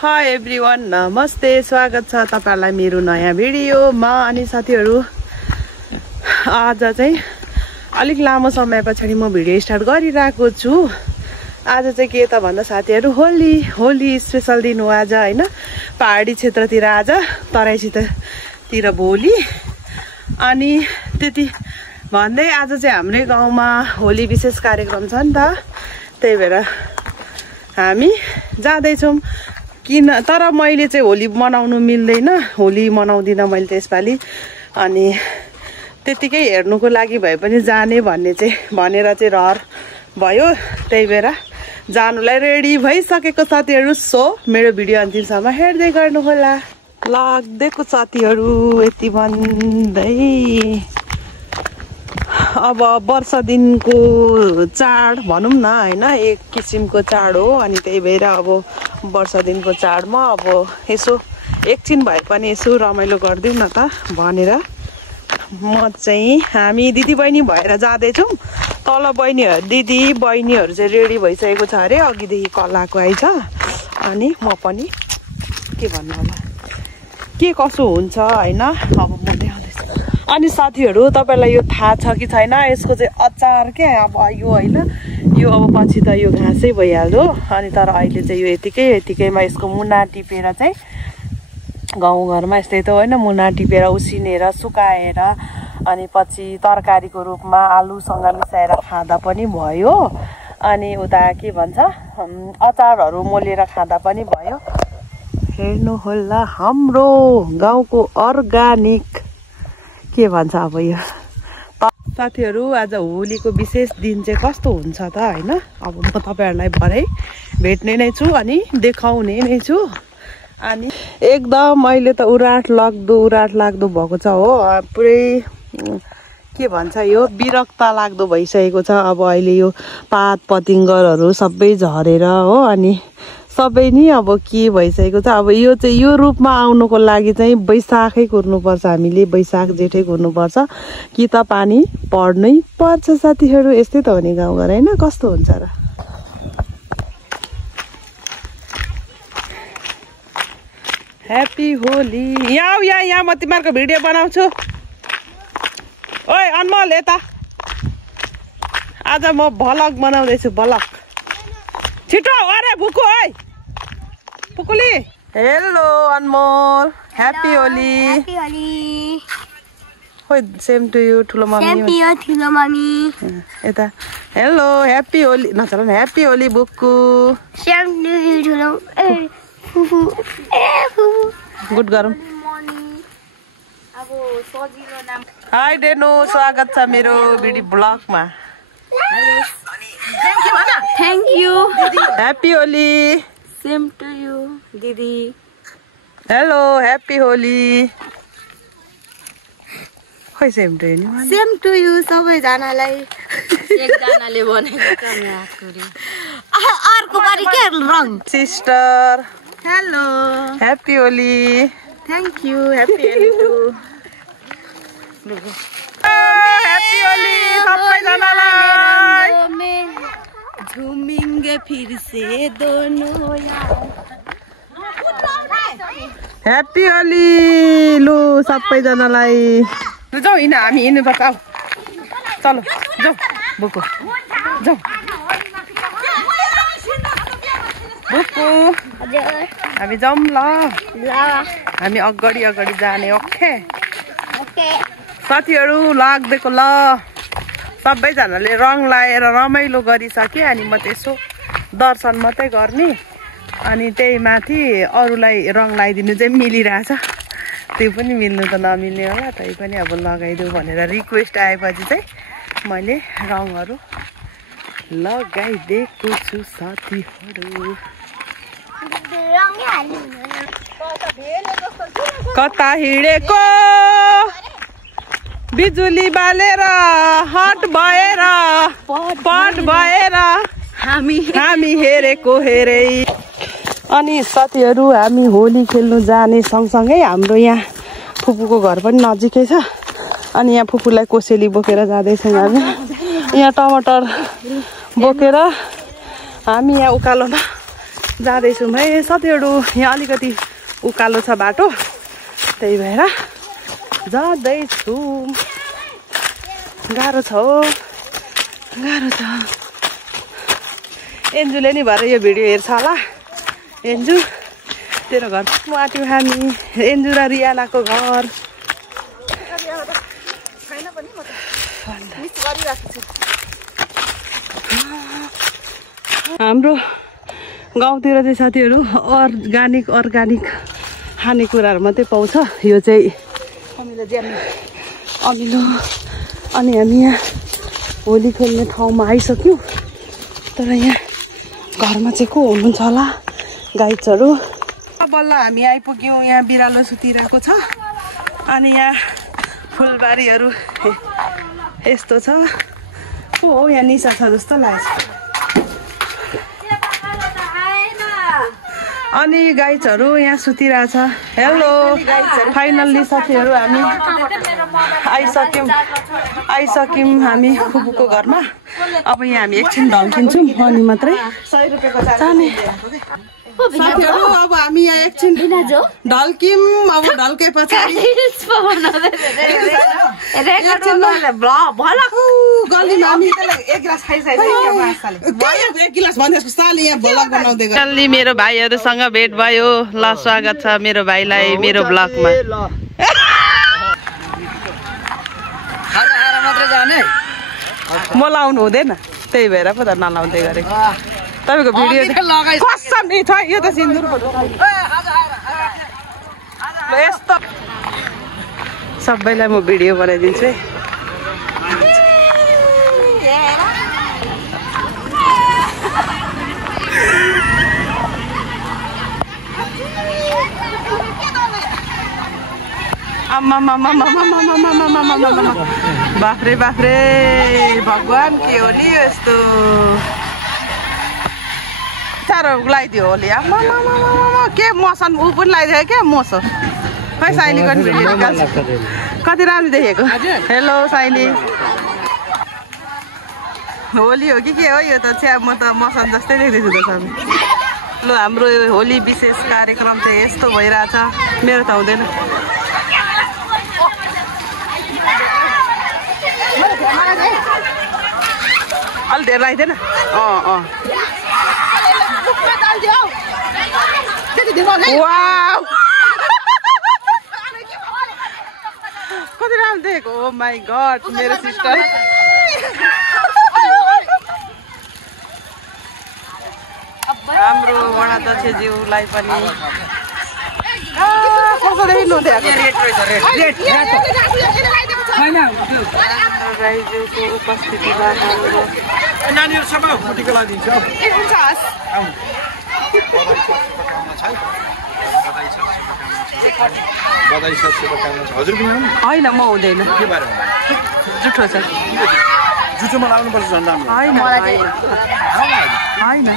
High everyone, नमस्ते, स्वागत छ तपाईहरुलाई मेरो नयाँ भिडियोमा। अनि साथीहरु, आज चाहिँ अलिक लामो समय पछाडि म भिडियो स्टार्ट गरिरहेको छु। आज चाहिँ के त भन्दा साथीहरु, होली स्पेशल दिन हो आज हैन। पहाडी क्षेत्रतिर आज, तराई क्षेत्रतिर भोलि। अनि त्यति भन्दै आज चाहिँ हाम्रै गाउँमा होली विशेष कार्यक्रम छ नि त, त्यही भएर हामी जाँदैछौँ। तर मैले चाहिँ होली मनाउनु मिल्दैन, होली मनाउँदिन मैले त्यसपालि। अनि त्यतिकै हेर्नुको लागि भए पनि जाने भन्ने चाहिँ भनेर चाहिँ रहर भयो, त्यही भएर जानुलाई रेडी भइसकेको साथीहरु। सो मेरो भिडियो अन्तिमसम्म हेर्दै गर्नु होला। लाग्दैको साथीहरु यति भन्दै अब वर्ष दिनको चाड भनौँ न हैन, एक किसिमको चाड हो। अनि त्यही भएर अब वर्ष दिनको चाडमा अब यसो एकछिन भए पनि यसो रमाइलो गरिदिउँ न त भनेर म चाहिँ हामी दिदीबहिनी भएर जाँदैछौँ। तल दिदी बहिनीहरू चाहिँ रेडी भइसकेको छ अरे, अघिदेखि कलाको आइछ। अनि म पनि के भन्नु होला, के कसो हुन्छ हैन, अब म देखाउँदैछु। अनि साथीहरु, तपाईलाई यो थाहा छ कि छैन, यसको चाहिँ अचार के अब यो हैन, यो अब पछि त यो घाँसै भइहाल्यो। अनि तर अहिले चाहिँ यो यतिकैमा यसको मुना टिपेर चाहिँ गाउँघरमा यस्तै त होइन, मुना टिपेर उसिनेर सुकाएर अनि पछि तरकारीको रूपमा आलुसँग मिसाएर खाँदा पनि भयो। अनि उता के भन्छ, अचारहरू मोलेर खाँदा पनि भयो। हेर्नु होला हाम्रो गाउँको अर्गानिक के भन्छ अब यो। साथीहरु, आज होलीको विशेष दिन चाहिँ कस्तो हुन्छ त हैन, अब म तपाईहरुलाई भरै भेट्ने नै छु अनि देखाउने नै छु। अनि एकदम अहिले त उराठ लाग्दो भएको छ हो, पुरै के भन्छ यो विरक्त लाग्दो भइसकेको छ। अब अहिले यो पात पतिङ्गरहरू सबै झरेर हो, अनि सबै नि अब के भइसकेको छ। अब यो चाहिँ यो रूपमा आउनुको लागि चाहिँ बैशाखै कुर्नुपर्छ, हामीले बैशाख जेठै कुर्नुपर्छ कि त पानी पर्नै पर्छ साथीहरु। यस्तै त हो नि गाउँघर हैन, कस्तो हुन्छ र। ह्यापी होली। यहाँ म तिमीहरूको भिडियो बनाउँछु। ओइ अनमोल यता, आज म भ्लग बनाउँदैछु, भ्लग। छिटो अरे भुकु, ओइ पुकुली। Hello Anmol, happy Holi. Happy Holi. खोइ सेम टु यु ठुलो मम्मी। सेम टु यु ठुलो मम्मी। यता हेलो ह्यापी होली नचल न, ह्यापी होली बुक्कु। सेम टु यु ठुलो फुफु। गुड गरौँ। अब सजिलो नाम। हाई डेनु, स्वागत छ मेरो भिडियो ब्लगमा। Thank you. Happy Holi. Same to you दिदी। Hello happy Holi. खोइ सेम टु यु नि। सेम टु यु सबैजनालाई। एकजनाले भनेको छ म्याकुरी। अर्को बारी के रङ। Sister hello happy Holi. Thank you. Happy Holi too. Happy Holi सबैजनालाई। झुमिंगे फिर से दोनों यार। ह्यापी होली। लु सबैजनालाई जाऊ, हिँड हामी हिँड्नुपर्छ। आऊ चलो जाऊ बुकु, जाऊ बुकु, हामी जाऊँ ल। हामी अगाडि जाने। ओके साथीहरु, लाग्दैको ल। सबैजनाले रङ लाएर रमाइलो गरिसके, अनि म त्यसो दर्शन मात्रै गर्ने। अनि त्यही माथि अरूलाई रङ लगाइदिनु चाहिँ मिलिरहेछ, त्यो पनि मिल्नु त नमिल्ने होला, तै पनि अब लगाइदेऊ भनेर रिक्वेस्ट आएपछि चाहिँ मैले रङहरू लगाइदिएको छु साथीहरु। कता हिँडेको बिजुली बालेर हट भएर पट भएर हामी हेरेको हेरै। अनि साथीहरु, हामी होली खेल्नु जाने सँगसँगै हाम्रो यहाँ फुपूको घर पनि नजिकै छ। अनि यहाँ फुपूलाई कोसेली बोकेर जाँदैछौँ हामी। यहाँ टमाटर बोकेर हामी यहाँ उकालोमा जाँदैछौँ है साथीहरू। यहाँ अलिकति उकालो छ बाटो, त्यही भएर जाँदैछु। गाह्रो छ हो, गाह्रो छ। एन्जुले नि भएर यो भिडियो हेर्छ होला। एन्जु तेरो घर पुग्नु आँट्यौँ हामी, एन्जु र रियानाको घर। हाम्रो गाउँतिर चाहिँ साथीहरू अर्ग्यानिक खानेकुराहरू मात्रै पाउँछ। यो चाहिँ अमिलो। अनि हामी यहाँ होली खेल्ने ठाउँमा आइसक्यौँ। तर यहाँ घरमा चाहिँ को हुनुहुन्छ होला, गाइड्सहरू। बल्ल हामी आइपुग्यौँ। यहाँ बिरालो सुतिरहेको छ। अनि यहाँ फुलबारीहरू यस्तो छ। को हो यहाँ निसा छ जस्तो लाग्छ। अनि गाइड्सहरू यहाँ सुतिरहेछ। हेलो फाइनल्ली साथीहरू हामी आइसक्यौँ हामी फुपूको घरमा। अब यहाँ हामी एकछिन ढल्किन्छौँ अनि मात्रै 100 रुपियाँको जाने साथीहरू। अब हामी यहाँ एकछिन ढल्क्यौँ। अब ढल्के पछाडि मेरो भाइहरूसँग भेट भयो। ल स्वागत छ मेरो भाइलाई मेरो ब्लगमा। म लाउनु हुँदैन, त्यही भएर पो त नलाउँदै गरेको। तपाईँको भिडियो कसम नि छ। यो त सिन्दुर यस्तो सबैलाई म भिडियो बनाइदिन्छु है। बाफ्रे बाफ्रे भगवान के हो नि यस्तो साह्रो लगाइदियो होली। के मौसम ऊ पनि लगाइदियो क्या मौसम। खै साइलीको नि भिडियो निकाल्छ, कति राम्रो देखेको। हेलो साइली, होली हो कि के हो यो त? म त मौसम जस्तै देख्दैछु त सब। ल हाम्रो होली विशेष कार्यक्रम चाहिँ यस्तो भइरहेछ। मेरो त हुँदैन। अलि धेर लगाइदिएन। कति राम्रो देखेको। ओ माई गड मेरो सिस्टर। हाम्रो वडाध्यक्षज्यूलाई पनि कस्तो देखिनु राईज्यूको उपस्थितिमा हाम्रो नानीहरू सबै फुटीको लागि दिन्छ। हजुर होइन म हुँदैन, के बारे जुठो छ। जुठोमा लाउनुपर्छ झन्डा। होइन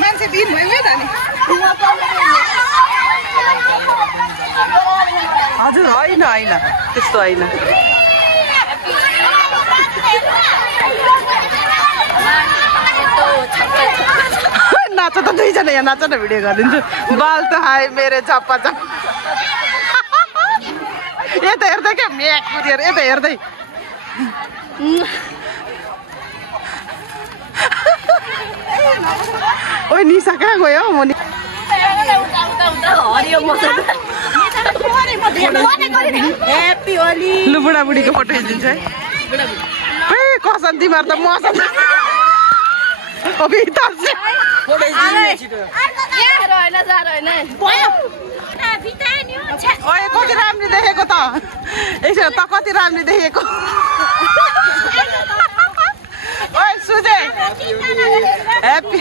मान्छे दिन भयो त नि। हजुर होइन त्यस्तो होइन। नाच त दुईजना यहाँ नाच न भिडियो गरिदिन्छु। बाल त हाय मेरो चप्पा चप। यता हेर्दै क्या म्याक कुदिएर यता हेर्दै। ओइ निसा कहाँ गयो हौ? म लु बुढाबुढीको फोटो खिचिदिन्छ है। कसम तिमीहरू त मौसम कति राम्रो देखेको त। यसो त कति राम्रो देखेको। ओइ सुजे ह्याप्पी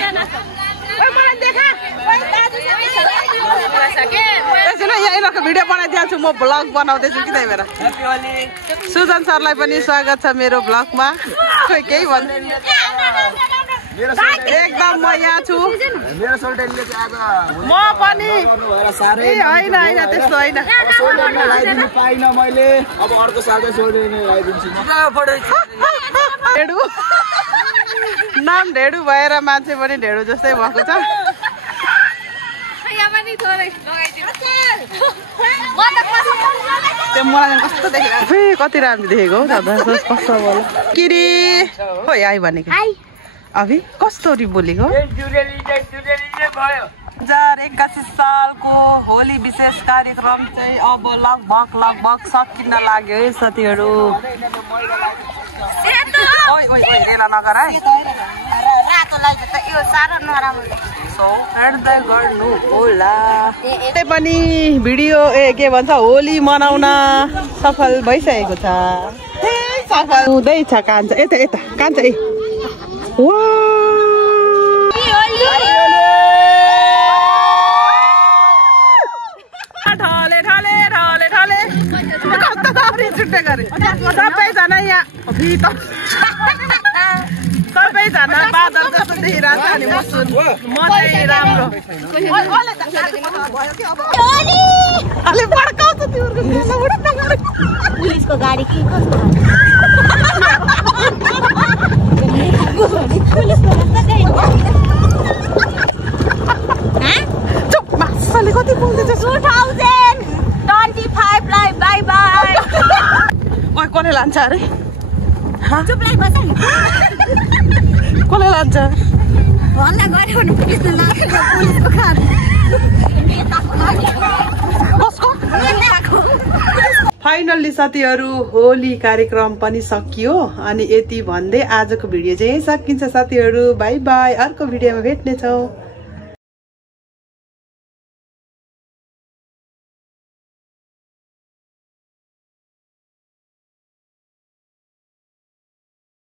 यहीँको भिडियो बनाइदिन्छु। म भ्लग बनाउँदैछु कि त्यही भएर। सुजन सरलाई पनि स्वागत छ मेरो भ्लगमा। खोइ केही भन्छ। एकदम म यहाँ छु। म पनि होइन त्यस्तो होइन। नाम ढेडु भएर मान्छे पनि ढेडु जस्तै भएको छ। त्यो मलाई कस्तो देखिरहेको फे कति राम्रो देखेको हौ दादा कस्तो बोल किरी खोइ आइ भनेको अभि कस्तो बोलेको हजार 81 सालको होली विशेष कार्यक्रम चाहिँ अब लगभग सकिन लाग्यो है साथीहरू। ओइ ओइ ओइ रेला नगर है रातोलाई त यो साह्रो नराम्रो हेर्दै गर्नु होला। त्यही पनि भिडियो के भन्छ होली मनाउन सफल भइसकेको छ। सफल हुँदैछ कान्छा यता यता कान्छा ए सबैजना यहाँ सबैजना बादल जस्तो देखिरहेको छ नि म चाहिँ राम्रो अलि पड्काउँछ पुलिसको गाडी के मासले कति बोल्दैछ 2025 लाई बाई बाई ओइ कसले लान्छ अरे चुपलाई बस कसले लान्छ भन्दा गरे भने पुलिसले लाग्छ पुलिसको खान कसको फाइनल्ली साथीहरू होली कार्यक्रम पनि सकियो अनि यति भन्दै आजको भिडियो चाहिँ सकिन्छ साथीहरू बाई बाई अर्को भिडियोमा भेट्नेछौँ।